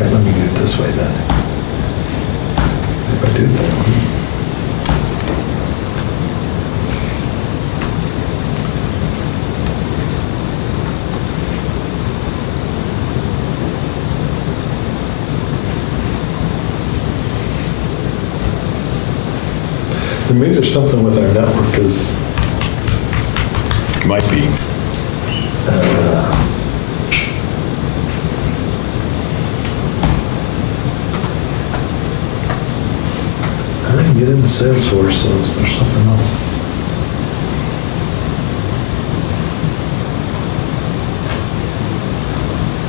right, let me do it this way then. If I do it that way. Maybe there's something with our network, because Might be. I didn't get into Salesforce, so there's something else.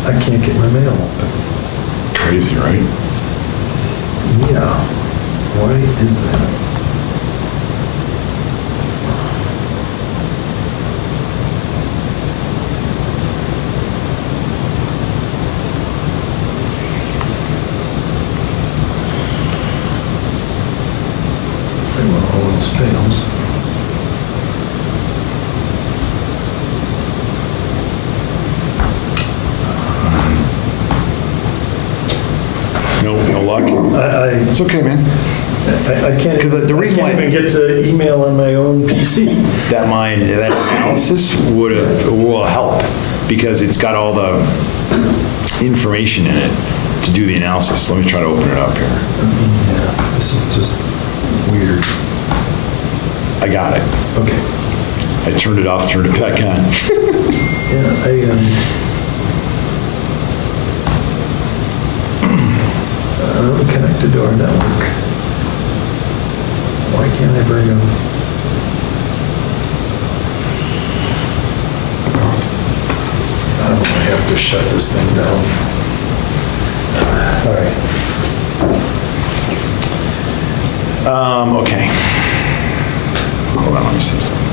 I can't get my mail open. Crazy, right? Yeah. Why is that? Fails. No luck. It's okay, man. I can't. Because the reason I can't even get to email on my own PC. That analysis will help, because it's got all the information in it to do the analysis. Let me try to open it up here. Yeah, this is just weird. I got it. Okay. I turned it off, turned it back on. Yeah, I'm connected to our network. Why can't I bring them? I have to shut this thing down. All right. Okay. Hold on, let me see something.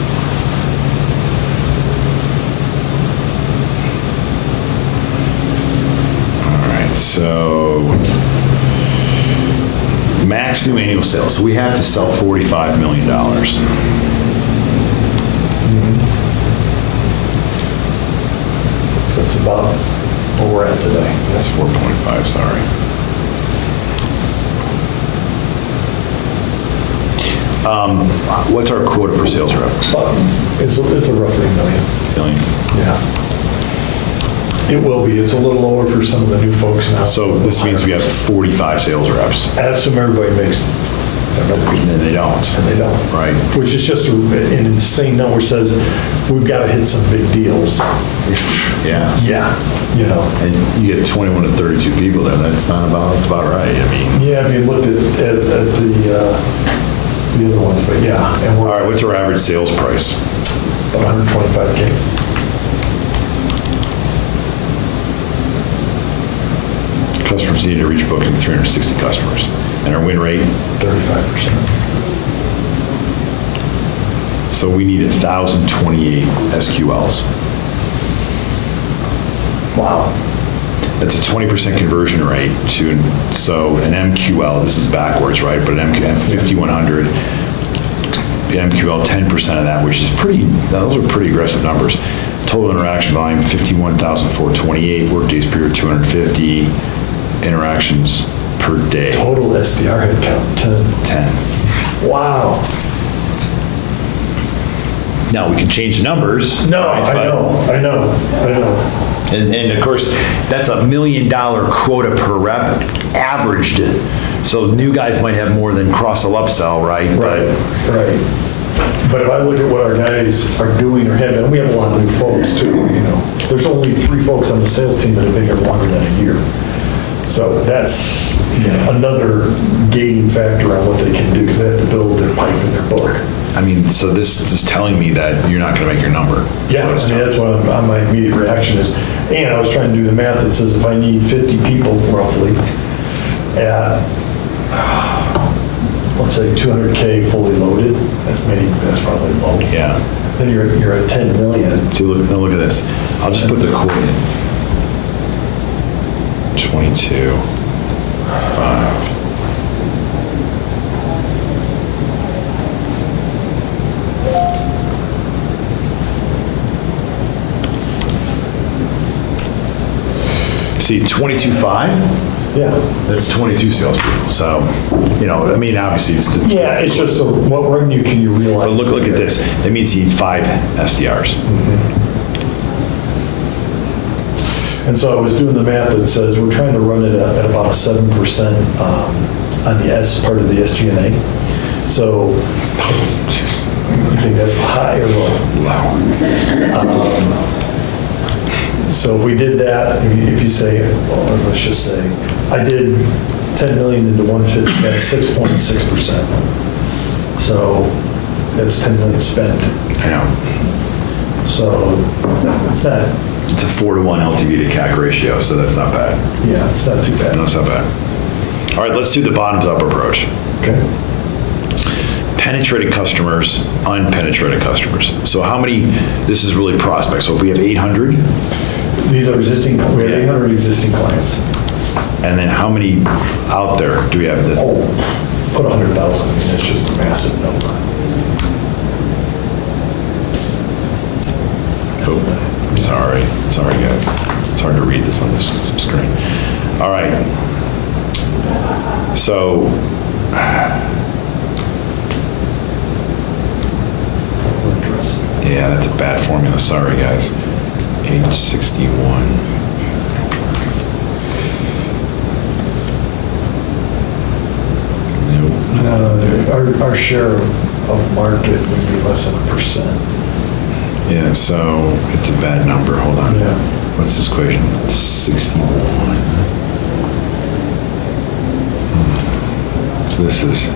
All right, so max new annual sales. So we have to sell $45 million. That's about where we're at today. That's 4.5, sorry. What's our quota per sales rep? It's a roughly $1 million. Million. Yeah. It will be. It's a little lower for some of the new folks now. So this means we have 45 sales reps. I assume everybody makes their numbers. And they don't. And they don't. Right. Which is just an insane number. Says we've got to hit some big deals. Yeah. Yeah. You know. And you get 21 to 32 people there. That's about right. I mean. Yeah, if you looked at the other ones, but yeah. And all right, what's our average sales price? About $125K. Customers need to reach booking 360 customers. And our win rate? 35%. So we need 1,028 SQLs. Wow. That's a 20% conversion rate to, so an MQL, this is backwards, right? But an MQL, 5,100, the MQL, 10% of that, which is those are pretty aggressive numbers. Total interaction volume, 51,428, workdays period, 250, interactions per day. Total SDR headcount, 10. Wow. Now, we can change the numbers. No, right? I know. And of course, that's $1 million quota per rep averaged. So new guys might have more than cross-sell upsell, right? Right. But if I look at what our guys are doing or have done, we have a lot of new folks too, you know. There's only 3 folks on the sales team that have been here longer than a year. So that's another gating factor on what they can do, because they have to build their pipe and their book. I mean, so this is telling me that you're not going to make your number. Yeah, I mean, that's what my immediate reaction is. And I was trying to do the math that says if I need 50 people roughly at, let's say 200K fully loaded, that's probably low. Yeah. Then you're at 10 million. See, look at this. I'll just put the quote in. 22.5. See, 22.5, Yeah. that's 22 salespeople. So, you know, I mean, obviously it's. Yeah, it's just what revenue can you realize? But look at this. That means you need 5 SDRs. And so I was doing the math that says we're trying to run it at about a 7% on the S part of the SG&A. So you think that's high or low? Low. So if we did that, if you say, well, let's just say, I did 10 million into 150, that's 6.6%. So that's 10 million spent. I know. So it's not, It's a 4-to-1 LTV to CAC ratio, so that's not bad. yeah, it's not too bad. No, it's not bad. All right, let's do the bottoms-up approach. Okay. Penetrated customers, unpenetrated customers. So how many, this is really prospects. So if we have 800, These are existing, we have 800 existing clients. and then how many out there do we have this? Oh, put 100,000, I mean, it's just a massive number. Oh, sorry guys. It's hard to read this on this screen. All right. So, yeah, that's a bad formula. Sorry guys. Age 61. Nope. Our share of market would be less than 1%. Yeah, so it's a bad number. Hold on. Yeah. What's this equation? 61. So this is.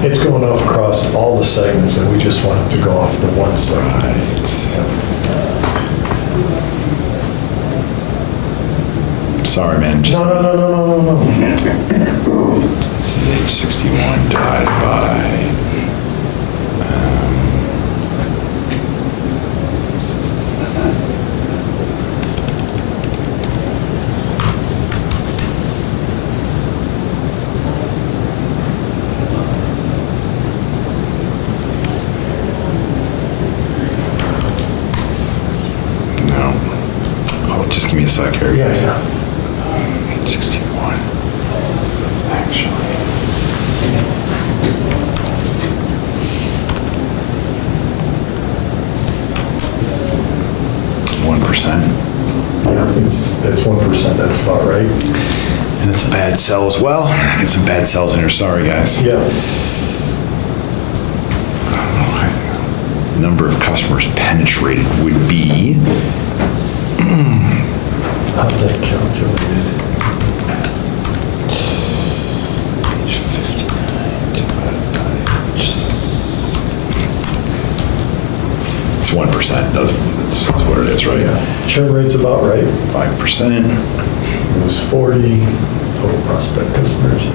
It's going off across all the segments, and we just want it to go off the one segment. Right. Sorry, man. Just, No. This is age 61 divided by. Just give me a sec here. Yes. 61. That's actually. Yeah, it's 1%. That's about right. And it's a bad sell as well. Get some bad sells in here. Sorry, guys. Yeah. Number of customers penetrated would be. How's that calculated? Page 59 divided by page 60. It's 1%. That's what it is, right? Yeah. Churn rate's about right. 5%. It was 40 total prospect customers.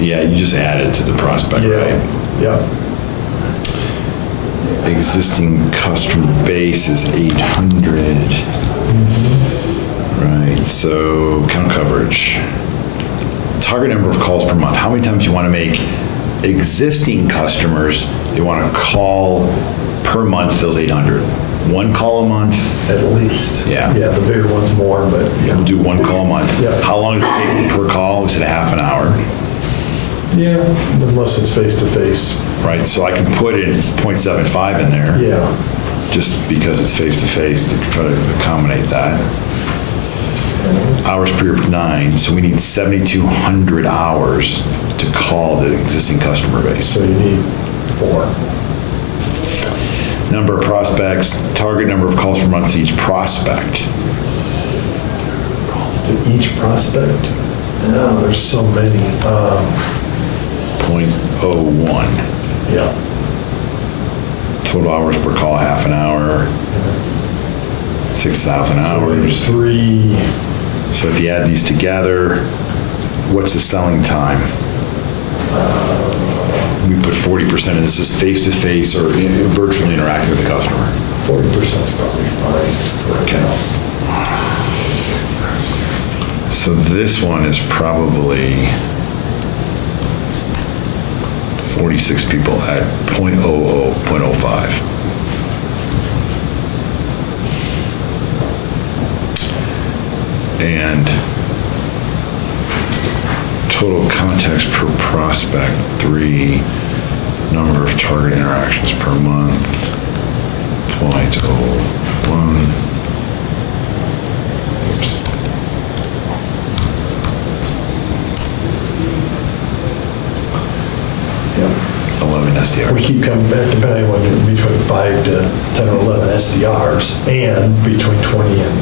Yeah, you just add it to the prospect, right? Yeah. Existing customer base is 800. Right, so count coverage. Target number of calls per month. How many times you want to make existing customers you want to call per month fills 800? One call a month? At least. Yeah. Yeah, the bigger one's more, but yeah. We'll do one call a month. Yeah. How long does it take per call? We said a half an hour. Yeah, unless it's face-to-face. Right, so I can put in 0.75 in there. Yeah. Just because it's face-to-face to try to accommodate that. Hours per 9, so we need 7,200 hours to call the existing customer base. So you need 4. Number of prospects, target number of calls per month to each prospect. Calls to each prospect? No, there's so many. 0.01. Yeah. Total hours per call, half an hour, 6,000 hours. So 3. So if you add these together, what's the selling time? We put 40% in. This is face-to-face or virtually interacting with the customer. 40% is probably fine for account. So this one is probably 46 people at 0.00, 0.05. And total contacts per prospect, 3. Number of target interactions per month, 0.01. Oops. Yep. 11 SDRs. We keep coming back to depending on between 5 to 10 or 11 SDRs and between 20 and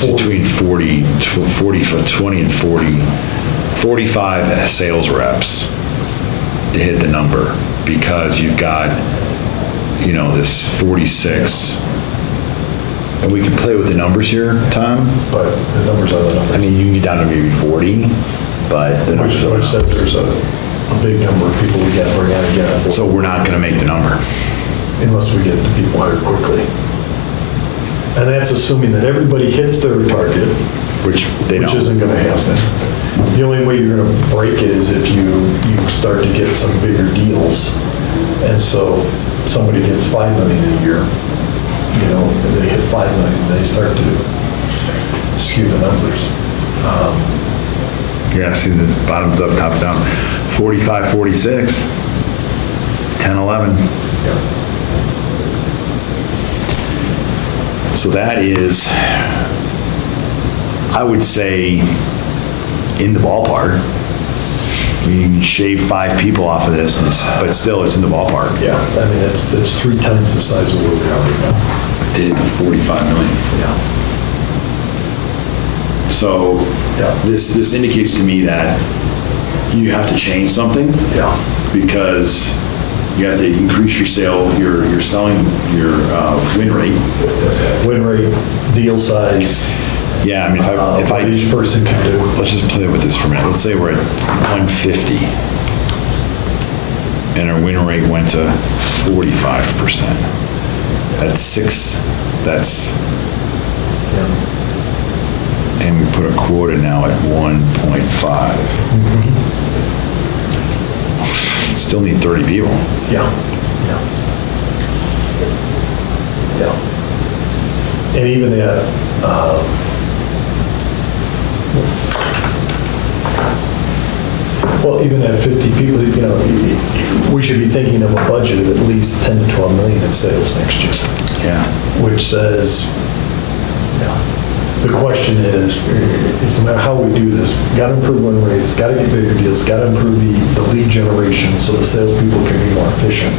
Between 20 and 40, 45 sales reps to hit the number, because you've got, this 46. And we can play with the numbers here, Tom. but the numbers are the numbers. I mean, you can get down to maybe 40, but the numbers Which says there's a big number of people we got to bring out again. So we're not going to make the number. Unless we get the people hired quickly. And that's assuming that everybody hits their target, Which they which don't. isn't going to happen. The only way you're going to break it is if you start to get some bigger deals. And so somebody gets $5 million a year, and they hit $5 million, they start to skew the numbers. Yeah, see the bottoms up, top down. 45, 46, 10, 11. Yeah. So that is, I would say, in the ballpark. You can shave 5 people off of this, but still, it's in the ballpark. Yeah, I mean, that's 3 times the size of where we are right now. Did the 45 million. Yeah. So Yeah. this indicates to me that you have to change something. Yeah. Because you have to increase your selling, your win rate. Win rate, deal size. Yeah, I mean, if what each person can do. let's just play with this for a minute. Let's say we're at 150, and our win rate went to 45%. That's 6. That's, Yeah. and we put a quota now at 1.5. Still need 30 people. Yeah. Yeah. Yeah. And even at, well, even at 50 people, we should be thinking of a budget of at least 10 to 12 million in sales next year, Yeah. which says, the question is no matter how we do this, got to improve win rates, got to get bigger deals, got to improve the lead generation so the salespeople can be more efficient.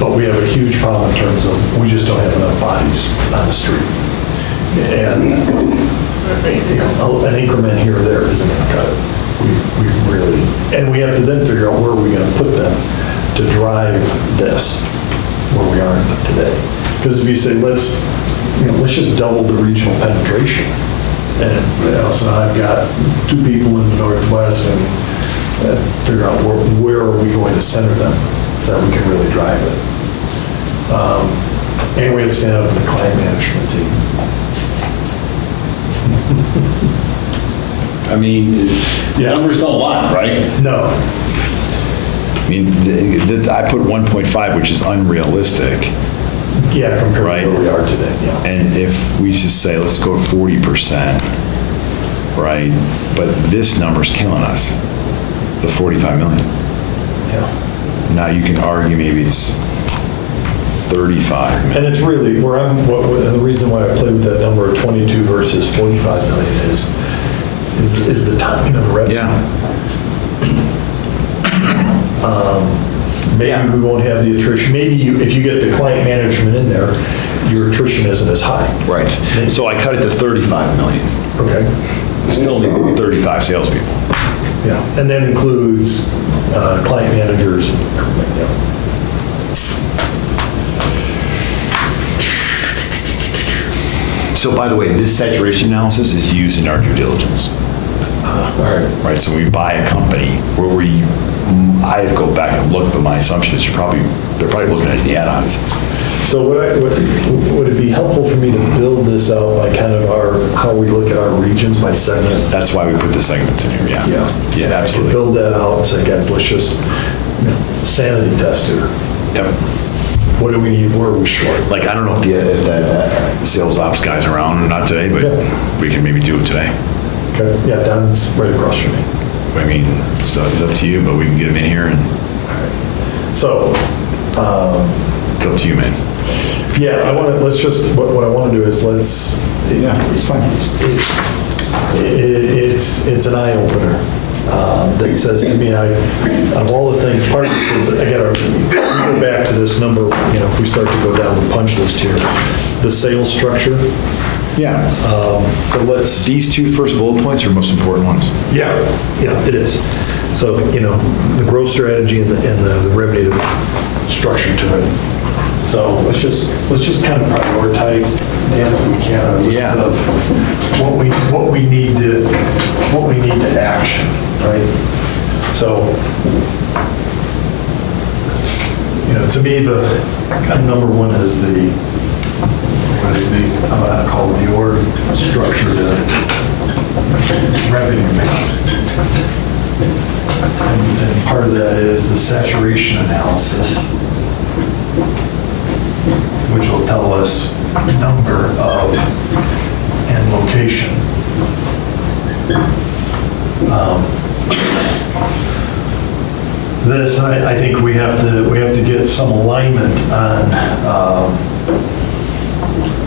But we have a huge problem in terms of we just don't have enough bodies on the street. And an increment here or there isn't going to cut it. We really, and we have to then figure out where we're going to put them to drive this where we are today. Because if you say, let's just double the regional penetration. And so I've got 2 people in the Northwest and figure out where are we going to center them so that we can really drive it. And we have to stand up in the client management team. I mean, numbers don't lie, right? No. I mean, I put 1.5, which is unrealistic. Yeah, compared Right. to where we are today, yeah. And if we just say, let's go 40%, right? But this number's killing us, the 45 million. Yeah. Now you can argue maybe it's 35 million. And it's really, the reason why I played with that number of 22 versus 45 million is the timing of the revenue. Yeah. Maybe we won't have the attrition. Maybe if you get the client management in there, your attrition isn't as high. Right. So I cut it to 35 million. Okay. Still need 35 salespeople. Yeah. And that includes client managers and everything, yeah. So by the way, this saturation analysis is used in our due diligence. All right. Right, so we buy a company where I go back and look, but my assumption is they're probably looking at the add-ons. So would it be helpful for me to build this out by kind of how we look at our regions by segment? That's why we put the segments in here, yeah. Yeah, I absolutely. could build that out and say, guys, let's just sanity test here. Yep. What do we need? Where are we short? Like, I don't know if that sales ops guy's around, not today, but we can maybe do it today. Okay. Yeah, Don's right across from me. I mean, so it's up to you, but we can get him in here and. So. It's up to you, man. Yeah, what I want to do is it's fine. It's an eye opener that says to me, of all the things, part of this is, again, we go back to this number, if we start to go down the punch list here, the sales structure. Yeah. So these two first bullet points are the most important ones. Yeah, it is. So, the growth strategy and the revenue structure to it. So let's just kind of prioritize, Dan, if we can, a list of what we need to action, right? So, to me, the kind of number one is I'm going to call it the org structure, the revenue map. And part of that is the saturation analysis, which will tell us number of and location. I think we have to get some alignment on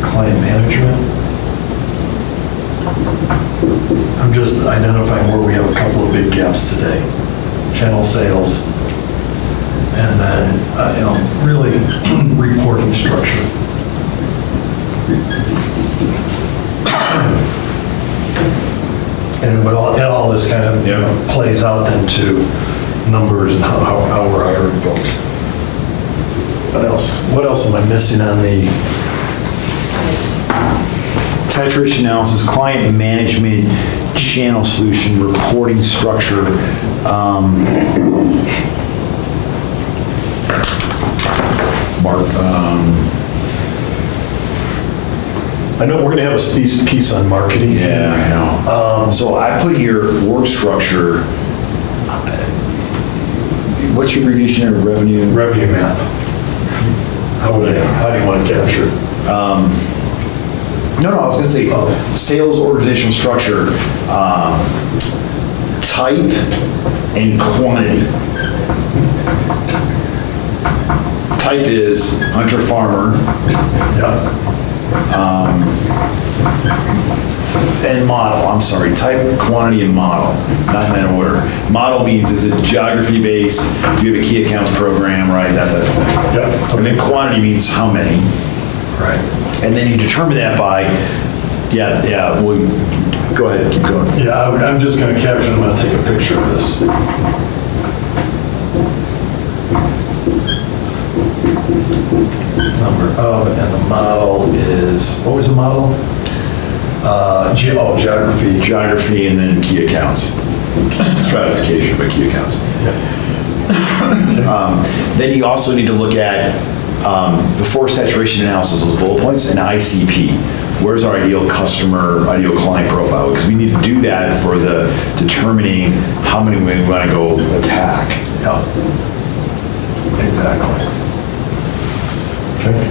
client management. I'm just identifying where we have a couple of big gaps today. Channel sales, and then, really reporting structure. And all this kind of plays out into numbers and how we're hiring folks. What else am I missing on the Saturation analysis, client management, channel solution, reporting structure. I know we're going to have a piece on marketing. Yeah, I know. So I put here work structure. What's your abbreviation of revenue? Revenue map. How do you want to capture it? No, I was going to say sales organizational structure, type and quantity. Type is hunter-farmer. Yeah. And model, I'm sorry, type, quantity, and model, not in that order. Model means, is it geography-based? Do you have a key accounts program, right? That type of thing. Yeah. And then quantity means how many. Right. And then you determine that by, well, go ahead, keep going. Yeah, I'm just going to capture, I'm going to take a picture of this. Number of, and the model is, what was the model? Geography. Geography and then key accounts. Stratification, but key accounts. Yeah. Then you also need to look at, before saturation analysis, those bullet points, an ICP. Where's our ideal customer, ideal client profile? Because we need to do that for the determining how many we want to go attack. Yeah. Exactly. Okay.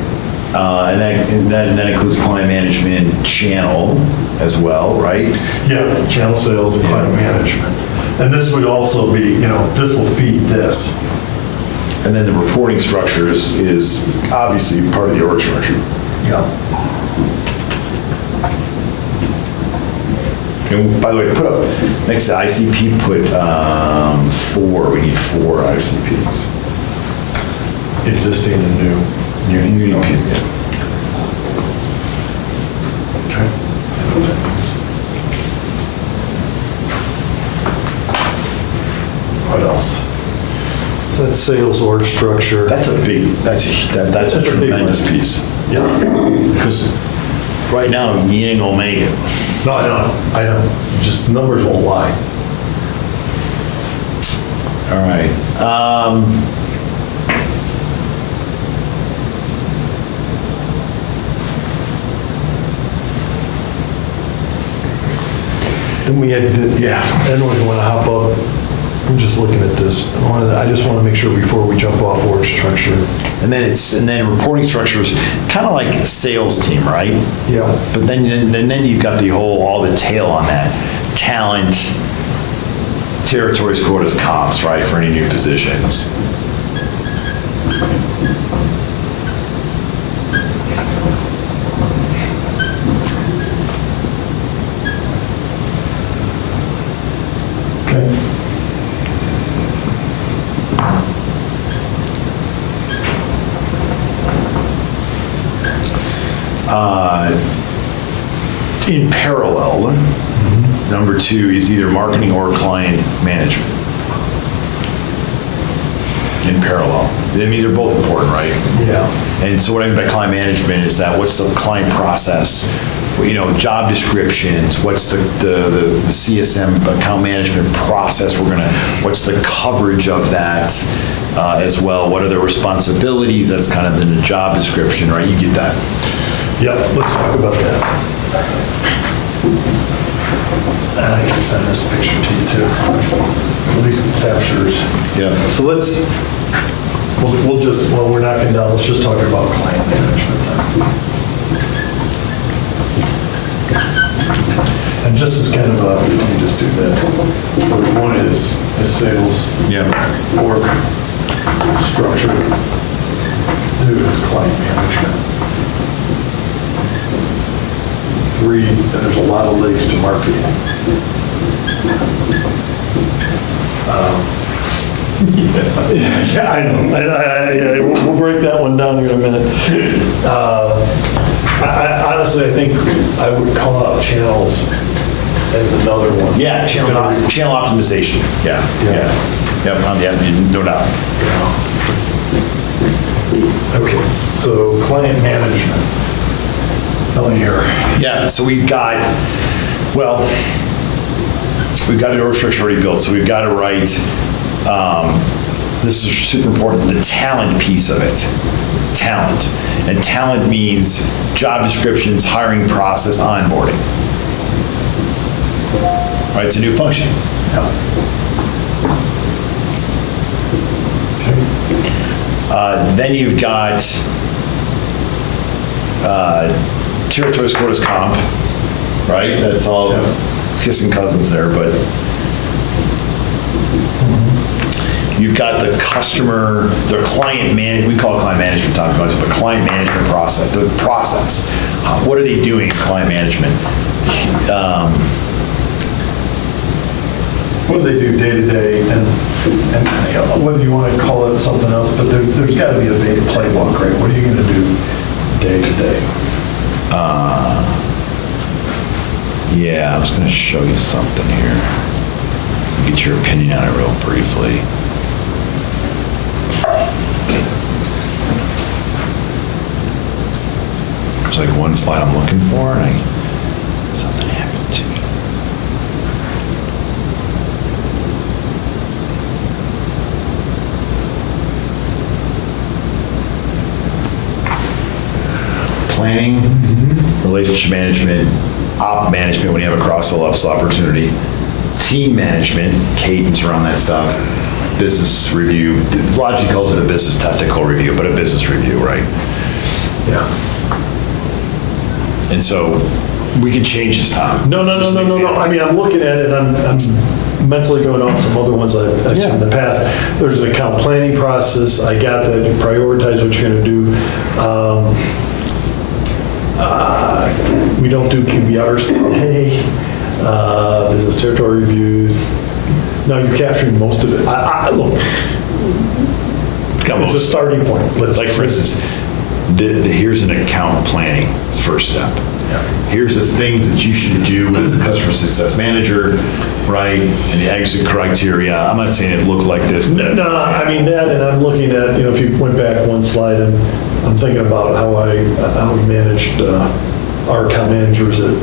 And that includes client management channel as well, right? Yeah, channel sales and client management. And this would also be, this will feed this. And then the reporting structure is obviously part of the org structure. Yeah. And by the way, put up next to ICP, put 4. We need 4 ICPs. Existing and new. New people. Okay. What else? That's sales org structure. That's a tremendous piece. Yeah. Because right now, you ain't gonna make it. No, I don't. Just numbers won't lie. All right. Then we had, I don't know if you want to hop up. I'm just looking at this. I just want to make sure before we jump off org structure. And then reporting structure is kind of like a sales team, right? Yeah. But then you've got all the tail on that. Talent, territories, quotas, comps, right, for any new positions. Okay. In parallel, number 2 is either marketing or client management. In parallel. I mean, they're both important, right? Yeah. And so what I mean by client management is that what's the client process? Job descriptions, what's the CSM account management process what's the coverage of that as well? What are the responsibilities? That's kind of in the job description, right? You get that. Yep, let's talk about that. And I can send this picture to you too. At least it captures. Yeah. So we're knocking down, let's just talk about client management then. And just as kind of let me just do this. One is sales. Yeah. Org structure. 2 is client management. 3, there's a lot of legs to marketing. Yeah, I know. We'll break that one down here in a minute. Honestly, I think I would call out channels as another one. Yeah, channel optimization. Yeah. No doubt. Okay, so client management. Tell me here. Yeah, so we've got an org structure already built, so we've got to write, this is super important, the talent piece of it. Talent. And talent means job descriptions, hiring process, onboarding. Right, it's a new function. Okay. Then you've got territories, quotas, comp, right? That's all kissing cousins there, but you've got the customer, the client we call it client management, talking about it, but client management process, the process. What are they doing in client management? What do they do day to day, and whether you want to call it something else, but there's got to be a big playbook, right? What are you going to do day to day? Yeah, I was going to show you something here. Get your opinion on it real briefly. There's like one slide I'm looking for, and something happened to me. Planning, relationship management, op management when you have a cross-sell upsell opportunity, team management, cadence around that stuff, business review. Logic calls it a business technical review, but a business review, right? Yeah. And so we can change this, Tom. No. I mean, I'm looking at it, and I'm mentally going off some other ones I've seen in the past. There's an account planning process. I got that. You prioritize what you're going to do. We don't do QBRs today. Business territory reviews. No, you're capturing most of it. Look, it's a starting point. Like, for instance, here's an account planning. It's the first step. Yeah. Here's the things that you should do as a customer success manager, right? And the exit criteria. I'm not saying it looked like this. No, I mean that, and I'm looking at, if you went back one slide, and I'm thinking about how we managed our account managers at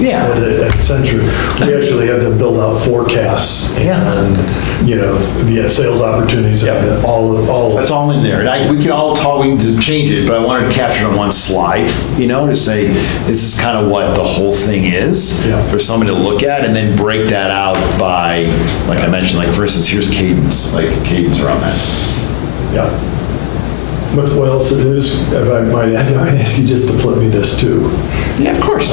Yeah. at Accenture, we actually had them build out forecasts and, the sales opportunities, all. That's all in there. And we can all talk, we can just change it, but I wanted to capture it on one slide, to say this is kind of what the whole thing is for someone to look at, and then break that out by, like I mentioned, like for instance, here's cadence, around that. Yeah. What else is, if I might ask you just to flip me this too. Yeah, of course.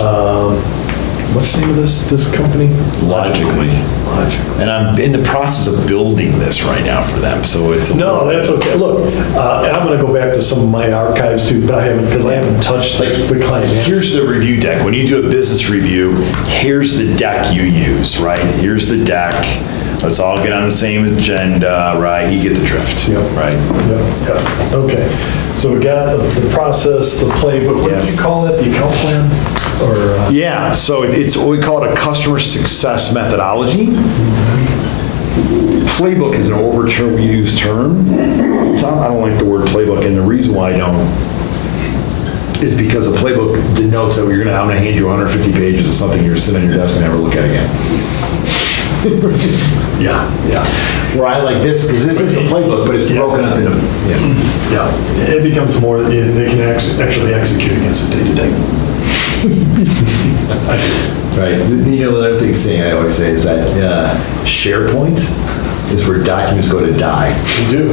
What's the name of this company? Logically. And I'm in the process of building this right now for them, so it's No, that's okay. Look, and I'm going to go back to some of my archives too, but I haven't touched the client. Here's the review deck. When you do a business review, here's the deck you use, right? Here's the deck. Let's all get on the same agenda, right? You get the drift, right? Yep. Okay. So we got the process, the playbook. What do you call it? The account plan? Yeah, so it's what we call it a customer success methodology. Playbook is an overused term. I don't like the word playbook, and the reason why I don't is because a playbook denotes that I'm going to hand you 150 pages of something you're sitting on your desk and never look at again. Yeah. Where I like this, because this is the playbook, but it's broken up into, It becomes more, they can actually execute against it day to day. Right. The other thing I always say is that SharePoint is where documents go to die. They do.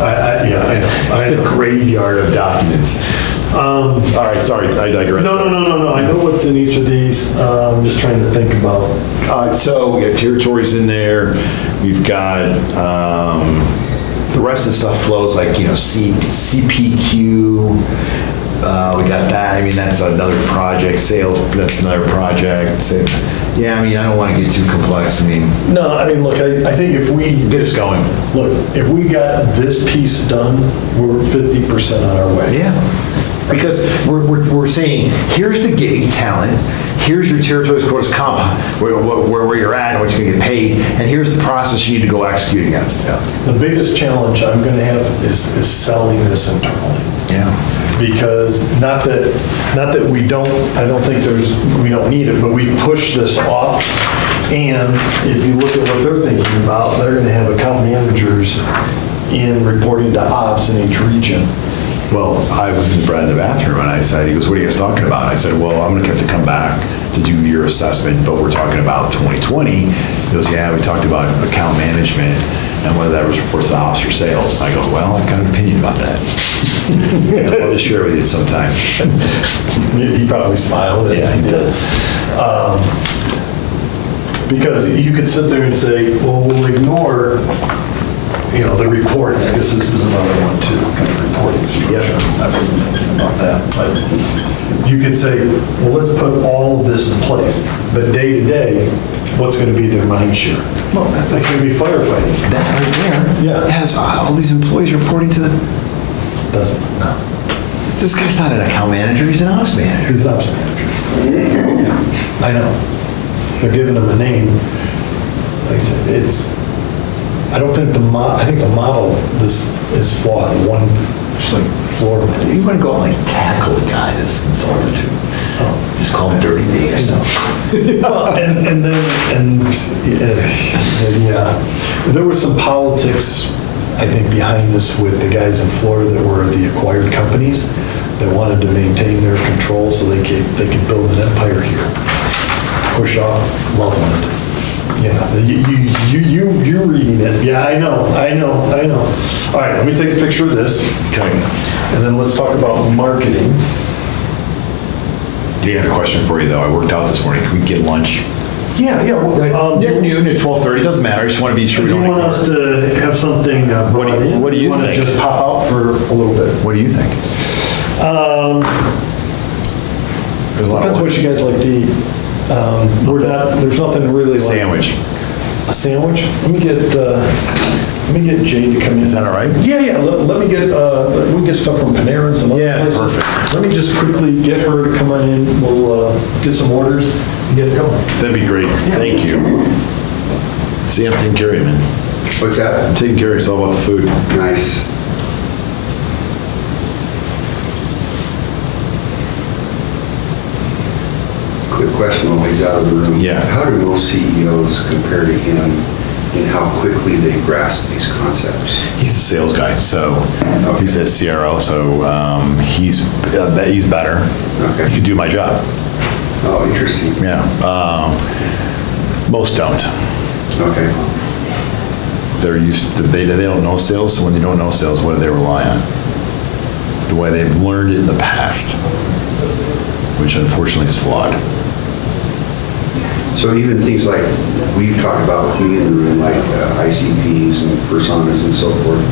I know. It's the graveyard of documents. all right, sorry, I digress. No. I know what's in each of these. I'm just trying to think about. So we got territories in there. We've got the rest of the stuff flows like, CPQ. We got that. I mean, that's another project. Sales, that's another project. I don't want to get too complex. No, look, I think if we get us going. Look, if we got this piece done, we're 50% on our way. Yeah. Because we're saying, here's the gig talent, here's your territories quotas comp, where you're at and what you're going to get paid, and here's the process you need to go execute against. Yeah. The biggest challenge I'm going to have is selling this internally. Yeah. Because not that we don't, I don't think we don't need it, but we push this off. And if you look at what they're thinking about, they're going to have account managers in reporting to ops in each region. Well, I was in Brad in the bathroom, and I said, he goes, what are you guys talking about? I said, well, I'm going to have to come back to do your assessment, but we're talking about 2020. He goes, yeah, we talked about account management and whether that was reports to ops or sales. And I go, well, I've got an opinion about that. I'd love to share with you sometime. He probably smiled. Yeah, he did. Because you could sit there and say, well, we'll ignore the reporting. I guess this is another one too, kind of reporting structure. I wasn't thinking about that. But you could say, well, let's put all of this in place. But day to day, what's going to be their mind share? Well, that's going to be firefighting. That right there has all these employees reporting to the... Doesn't, no. This guy's not an account manager, he's an ops manager. He's an ops manager. Yeah, I know. They're giving him a name. Like I said, I don't think I think the model this is flawed. One just like floor. You want to go and tackle the guy that's consulted to. Just call him dirty names. Well, and there was some politics, I think, behind this with the guys in Florida that were the acquired companies that wanted to maintain their control so they could build an empire here. Push off Loveland. You're reading it. Yeah, I know. All right, let me take a picture of this. Okay. And then let's talk about marketing. Do you have a question for you, though? I worked out this morning. Can we get lunch? Yeah. Noon at 12:30. Doesn't matter. I just want to be sure we Do don't... you want us to have something brought in? What do you want think? to just pop out for a little bit? What do you think? Depends what you guys like to eat. There's nothing really like... Sandwich. A sandwich? Let me get Jane to come in. Is that all right? Yeah. Let me get stuff from Panera and some other places. Perfect. Let me just quickly get her to come on in. We'll get some orders and get it going. That'd be great. Thank you. See, I'm taking care of you, man. What's that? I'm taking care of you. It's all about the food. Nice. quick question while he's out of the room. Yeah. How do most CEOs compare to him in how quickly they grasp these concepts? He's the sales guy, so he's a CRO, so he's better. Okay. He could do my job. Oh, interesting. Yeah. Most don't. Okay. They're used to, they don't know sales, so when they don't know sales, what do they rely on? The way they've learned it in the past, which unfortunately is flawed. So even things like we've talked about with me in the room, like ICPs and personas and so forth,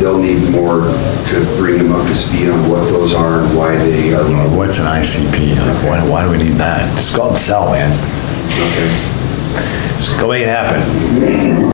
they'll need more to bring them up to speed on what those are and why they are. What's an ICP? Like, why do we need that? Just go out and sell, man. Okay. Just go make it happen.